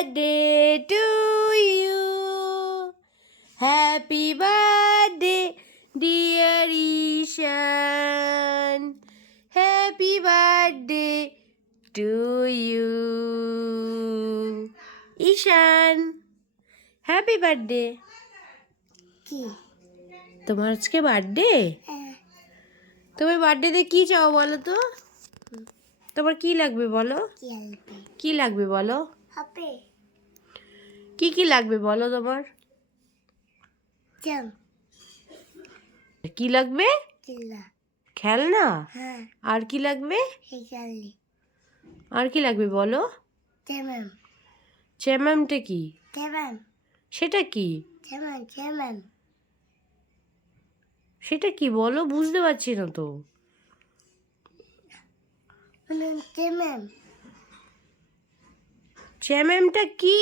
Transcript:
birthday to you. Happy birthday, dear Ishan. Happy birthday to you. Ishan, happy birthday. কি তোমার আজকে birthday? তোমার বার্থডেতে কি চাও বলো তো? তোমার কি লাগবে বলো? কি আসবে কি লাগবে বলো? হবে কি কি লাগবে বলো তোমার? জাম কি লাগবে? চিল্লা খেলনা? হ্যাঁ আর কি লাগবে? হেগালি আর কি লাগবে বলো? জ্যাম চ্যামামটা কি? জ্যাম সেটা কি? জ্যাম সেটা কি বলো? বুঝতে পারছি না তো। জ্যাম চ্যামামটা কি?